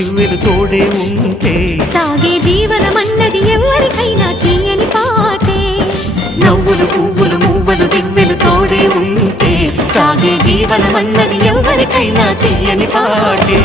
దివ్వెలు తోడే ఉంటే సాగే జీవనమన్నది ఎవరికైనా తీయని పాటే. నవ్వులు పువ్వులు మువ్వలు దివ్వెలు తోడే ఉంటే సాగే జీవనమన్నది ఎవరికైనా తీయని పాటే.